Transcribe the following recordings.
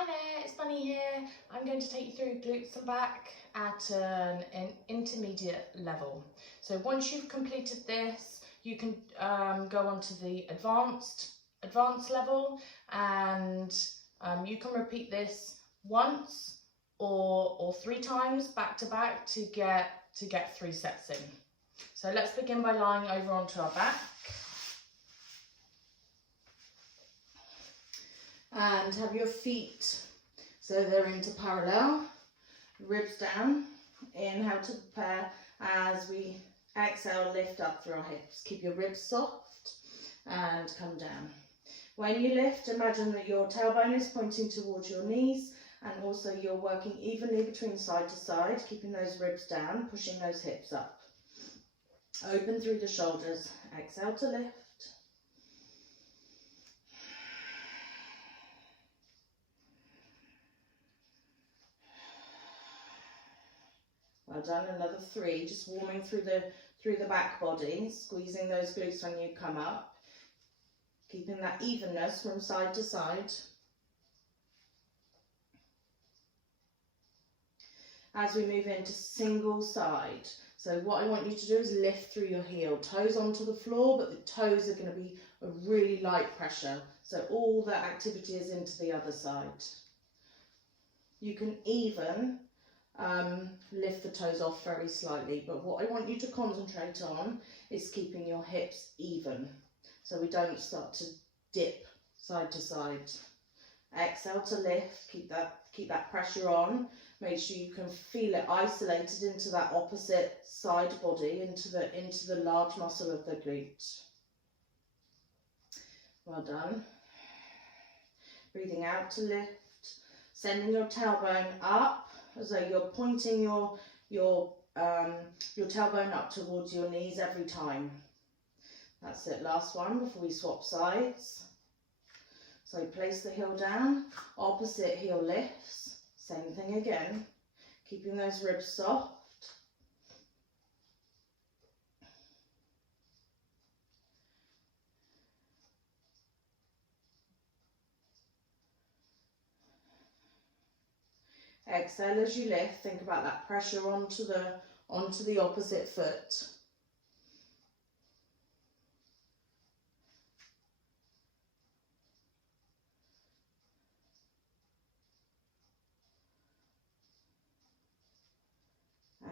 Hi there, it's Bunny here. I'm going to take you through glutes and back at an intermediate level. So once you've completed this, you can go on to the advanced level, and you can repeat this once or 3 times back to back to get 3 sets in. So let's begin by lying over onto our back. And have your feet so they're into parallel, ribs down. Inhale to prepare. As we exhale, lift up through our hips. Keep your ribs soft and come down. When you lift, imagine that your tailbone is pointing towards your knees, and also you're working evenly between side to side, keeping those ribs down, pushing those hips up. Open through the shoulders. Exhale to lift. Well done, another 3, just warming through the back body, squeezing those glutes when you come up, keeping that evenness from side to side. As we move into single side, so what I want you to do is lift through your heel, toes onto the floor, but the toes are going to be a really light pressure, so all the activity is into the other side. You can even lift the toes off very slightly, but what I want you to concentrate on is keeping your hips even, so we don't start to dip side to side. Exhale to lift, keep that pressure on. Make sure you can feel it isolated into that opposite side body, into the large muscle of the glute. Well done. Breathing out to lift, sending your tailbone up, as though you're pointing your tailbone up towards your knees every time. That's it, last one before we swap sides. So place the heel down, opposite heel lifts, same thing again, keeping those ribs soft. Exhale as you lift, think about that pressure onto the opposite foot.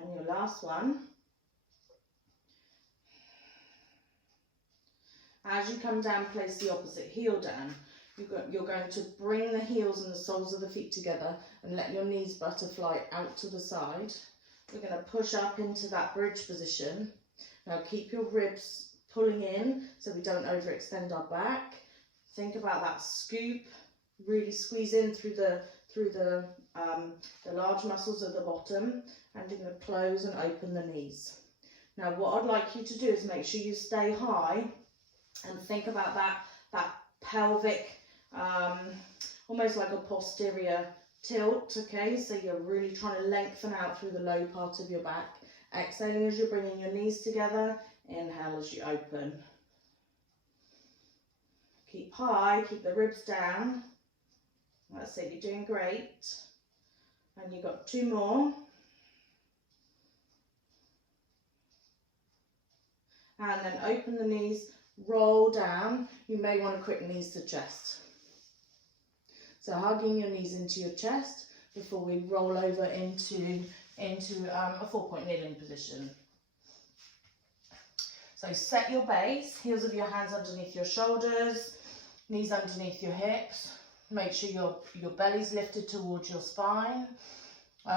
And your last one. As you come down, place the opposite heel down. You're going to bring the heels and the soles of the feet together and let your knees butterfly out to the side. We're going to push up into that bridge position. Now keep your ribs pulling in so we don't overextend our back. Think about that scoop. Really squeeze in through the large muscles at the bottom, and you're going to close and open the knees. Now what I'd like you to do is make sure you stay high and think about that pelvic, almost like a posterior tilt, okay? So you're really trying to lengthen out through the low part of your back. Exhaling as you're bringing your knees together. Inhale as you open. Keep high, keep the ribs down. That's it, you're doing great. And you've got 2 more. And then open the knees, roll down. You may want to quick knees to chest. So hugging your knees into your chest before we roll over into a 4-point kneeling position. So set your base, heels of your hands underneath your shoulders, knees underneath your hips. Make sure your belly's lifted towards your spine.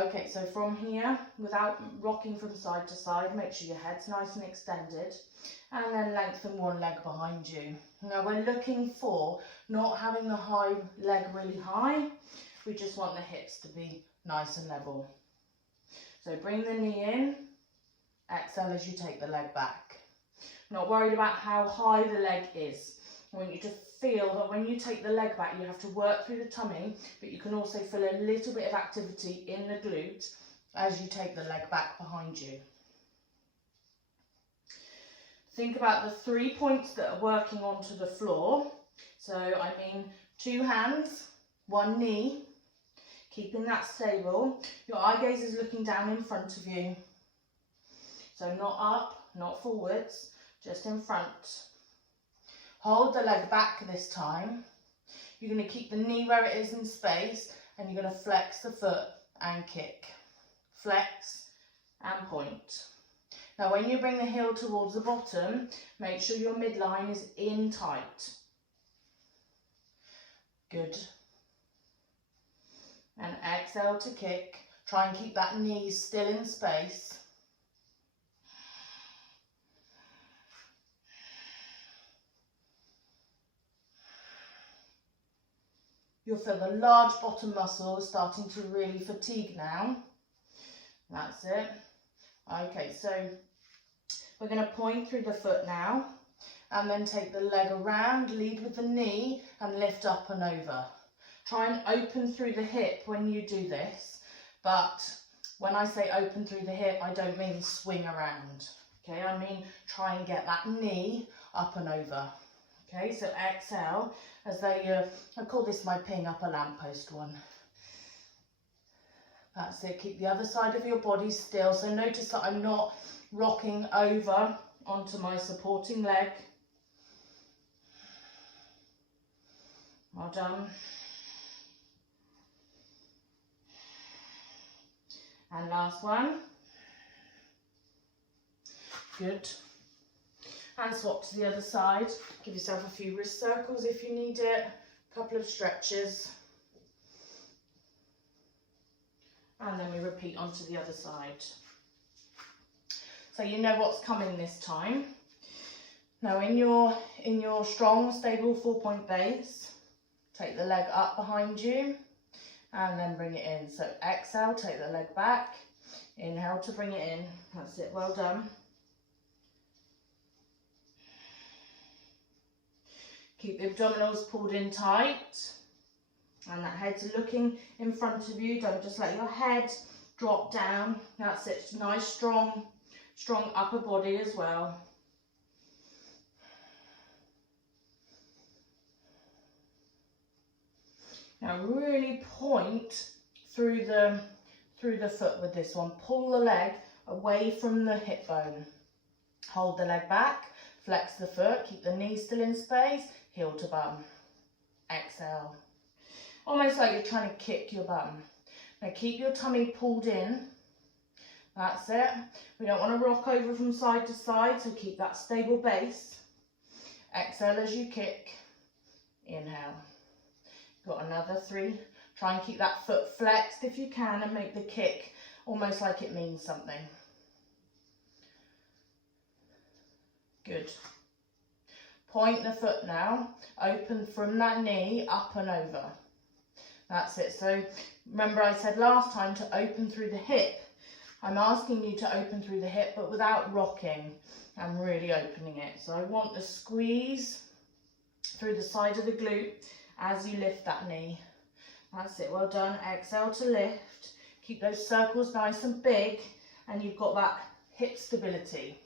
Okay, so from here, without rocking from side to side, make sure your head's nice and extended, and then lengthen one leg behind you. Now we're looking for not having the high leg really high, we just want the hips to be nice and level. So bring the knee in, exhale as you take the leg back. Not worried about how high the leg is. I want you to feel that when you take the leg back, you have to work through the tummy, but you can also feel a little bit of activity in the glute as you take the leg back behind you. Think about the 3 points that are working onto the floor. So I mean 2 hands, 1 knee, Keeping that stable. Your eye gaze is looking down in front of you. So not up, not forwards, just in front. Hold the leg back this time. You're going to keep the knee where it is in space, and you're going to flex the foot and kick. Flex and point. Now when you bring the heel towards the bottom, make sure your midline is in tight. Good. And exhale to kick. Try and keep that knee still in space. You'll feel the large bottom muscle starting to really fatigue now. That's it. Okay, so we're going to point through the foot now, and then take the leg around, lead with the knee and lift up and over. Try and open through the hip when you do this, but when I say open through the hip, I don't mean swing around. Okay, I mean try and get that knee up and over. Okay, so exhale as they, I call this my peeing up a lamppost one. That's it, keep the other side of your body still. So notice that I'm not rocking over onto my supporting leg. Well done. And last one. Good. And swap to the other side. Give yourself a few wrist circles if you need it. A couple of stretches. And then we repeat onto the other side. So you know what's coming this time. Now in your strong, stable 4-point base, take the leg up behind you and then bring it in. So exhale, take the leg back. Inhale to bring it in. That's it, well done. Keep the abdominals pulled in tight. And that head's looking in front of you. Don't just let your head drop down. That's it. Nice, strong upper body as well. Now really point through the foot with this one. Pull the leg away from the hip bone. Hold the leg back. Flex the foot. Keep the knee still in space. Heel to bum. Exhale. Almost like you're trying to kick your bum. Now keep your tummy pulled in. That's it. We don't want to rock over from side to side, so keep that stable base. Exhale as you kick. Inhale. Got another 3. Try and keep that foot flexed if you can and make the kick almost like it means something. Good. Point the foot now. Open from that knee up and over. That's it. So remember I said last time to open through the hip. I'm asking you to open through the hip but without rocking. I'm really opening it. So I want the squeeze through the side of the glute as you lift that knee. That's it. Well done. Exhale to lift. Keep those circles nice and big and you've got that hip stability.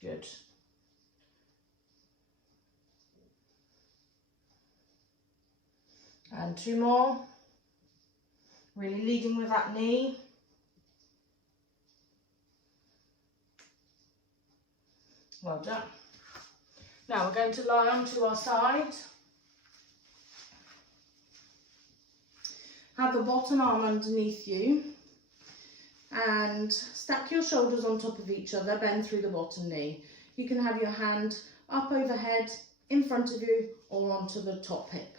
Good. And 2 more. Really leading with that knee. Well done. Now we're going to lie onto our side. Have the bottom arm underneath you. And stack your shoulders on top of each other, bend through the bottom knee. You can have your hand up overhead, in front of you, or onto the top hip.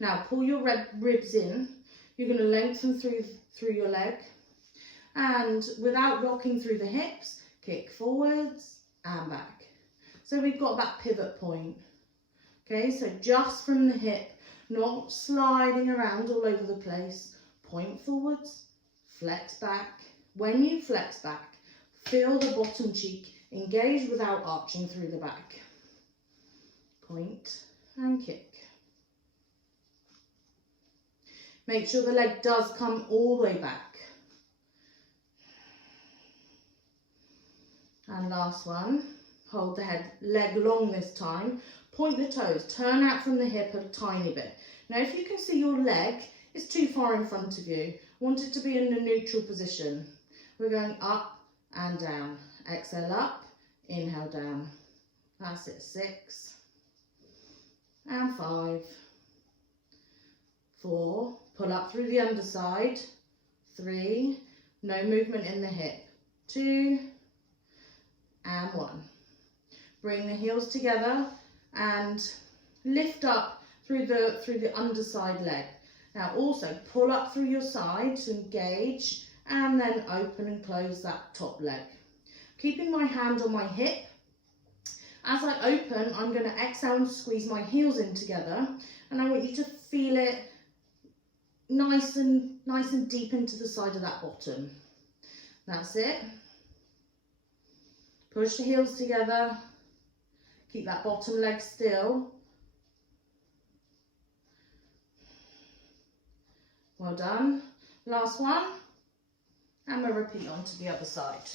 Now pull your ribs in. You're going to lengthen through your leg. And without rocking through the hips, kick forwards and back. So we've got that pivot point. Okay, so just from the hip, not sliding around all over the place. Point forwards, flex back. When you flex back, feel the bottom cheek engage without arching through the back. Point and kick. Make sure the leg does come all the way back. And last one, hold the leg long this time. Point the toes, turn out from the hip a tiny bit. Now if you can see your leg is too far in front of you, want it to be in a neutral position. We're going up and down. Exhale up, inhale down. That's it, 6 and 5, 4, pull up through the underside, 3, no movement in the hip, 2 and 1. Bring the heels together and lift up through the underside leg. Now also pull up through your side to engage and then open and close that top leg. Keeping my hand on my hip. As I open, I'm going to exhale and squeeze my heels in together, and I want you to feel it nice and deep into the side of that bottom. That's it. Push the heels together. Keep that bottom leg still. Well done. Last one. And we'll repeat on to the other side.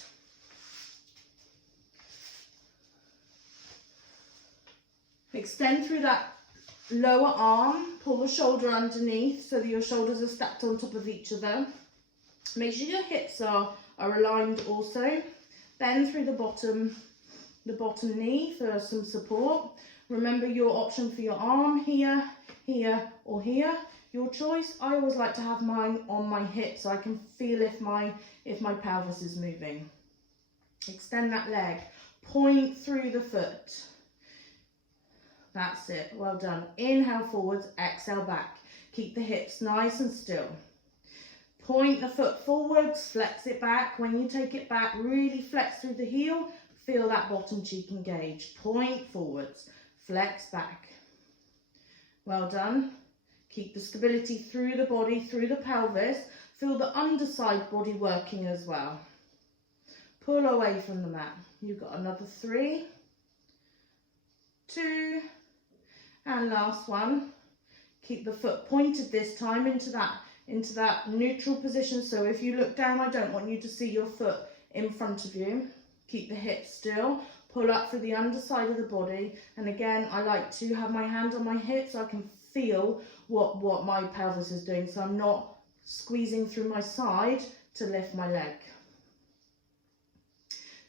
Extend through that lower arm, pull the shoulder underneath so that your shoulders are stacked on top of each other. Make sure your hips are aligned also. Bend through the bottom knee for some support. Remember your option for your arm here, here or here. Your choice. I always like to have mine on my hip so I can feel if my pelvis is moving. Extend that leg. Point through the foot. That's it. Well done. Inhale forwards, exhale back. Keep the hips nice and still. Point the foot forwards, flex it back. When you take it back, really flex through the heel. Feel that bottom cheek engage. Point forwards, flex back. Well done. Keep the stability through the body, through the pelvis. Feel the underside body working as well. Pull away from the mat. You've got another 3, 2, and last one. Keep the foot pointed this time into that neutral position. So if you look down, I don't want you to see your foot in front of you. Keep the hips still. Pull up through the underside of the body. And again, I like to have my hand on my hip so I can feel what my pelvis is doing. So I'm not squeezing through my side to lift my leg.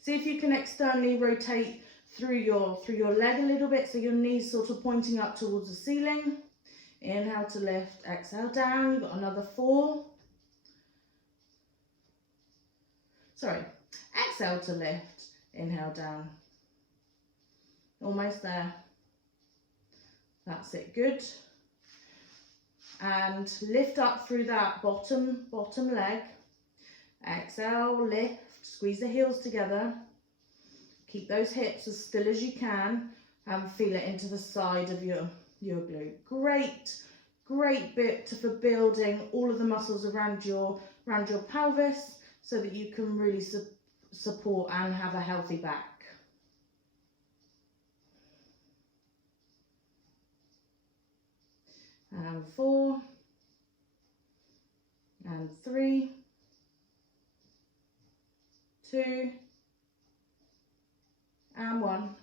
See if you can externally rotate through your leg a little bit, so your knees sort of pointing up towards the ceiling. Inhale to lift, exhale down. You've got another 4. Sorry, exhale to lift, inhale down. Almost there. That's it, good. And lift up through that bottom leg. Exhale, lift, squeeze the heels together. Keep those hips as still as you can and feel it into the side of your glute. Great bit for building all of the muscles around your pelvis so that you can really support and have a healthy back. And 4 and 3, 2 and 1.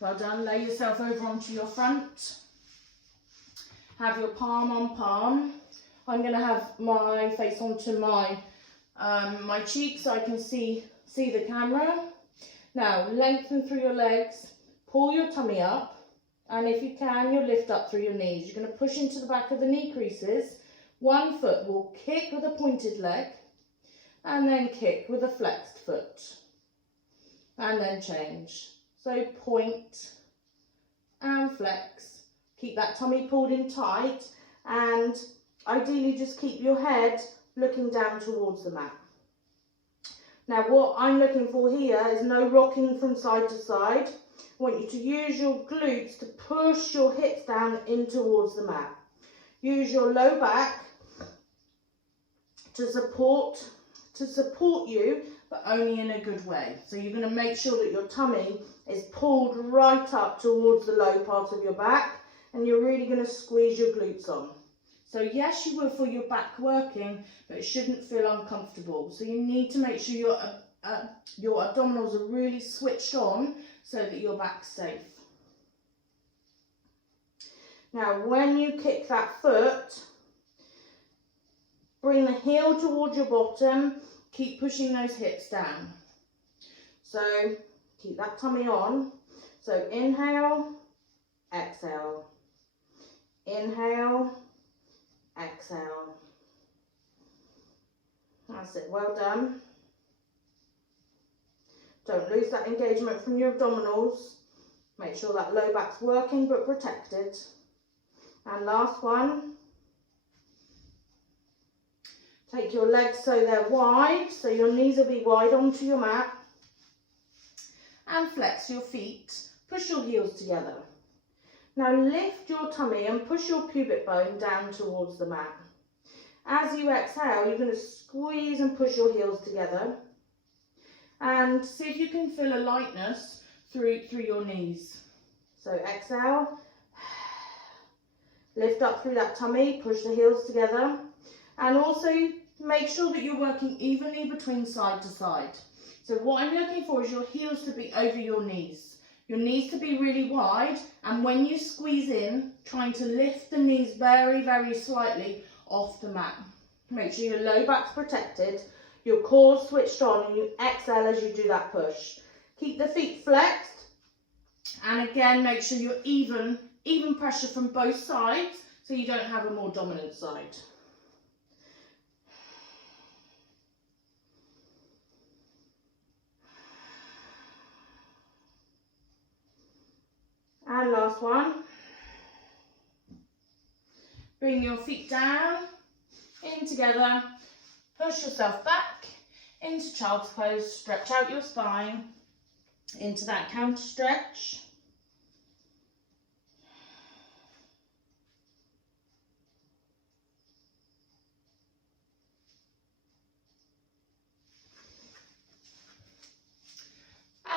Well done. Lay yourself over onto your front. Have your palm on palm. I'm going to have my face onto my cheek so I can see the camera. Now lengthen through your legs, pull your tummy up, and if you can, you'll lift up through your knees. You're going to push into the back of the knee creases. One foot will kick with a pointed leg, and then kick with a flexed foot. And then change. So point and flex. Keep that tummy pulled in tight, and ideally just keep your head looking down towards the mat. Now what I'm looking for here is no rocking from side to side. I want you to use your glutes to push your hips down in towards the mat. Use your low back to support you, but only in a good way. So you're going to make sure that your tummy is pulled right up towards the low part of your back, and you're really going to squeeze your glutes on. So yes, you will feel your back working, but it shouldn't feel uncomfortable. So you need to make sure your abdominals are really switched on so that your back's safe. Now, when you kick that foot, bring the heel towards your bottom. Keep pushing those hips down. So keep that tummy on. So inhale, exhale. Inhale, exhale. That's it, well done. Don't lose that engagement from your abdominals. Make sure that low back's working but protected. And last one. Take your legs so they're wide, so your knees will be wide onto your mat. And flex your feet. Push your heels together. Now lift your tummy and push your pubic bone down towards the mat. As you exhale, you're going to squeeze and push your heels together. And see if you can feel a lightness through your knees. So exhale. Lift up through that tummy, push the heels together. And also make sure that you're working evenly between side to side. So what I'm looking for is your heels to be over your knees. Your knees to be really wide, and when you squeeze in, trying to lift the knees very, very slightly off the mat. Make sure your low back's protected, your core's switched on, and you exhale as you do that push. Keep the feet flexed, and again, make sure you're even pressure from both sides, so you don't have a more dominant side. And last one. Bring your feet down, in together, push yourself back into child's pose, stretch out your spine into that counter stretch.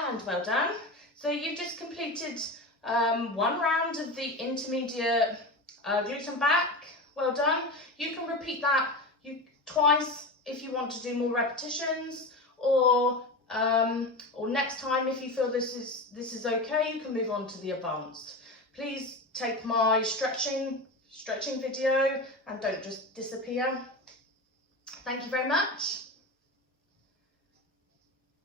And well done. So you've just completed one round of the intermediate glute and back. Well done. You can repeat that twice if you want to do more repetitions, or next time if you feel this is okay, you can move on to the advanced. Please take my stretching video and don't just disappear. Thank you very much.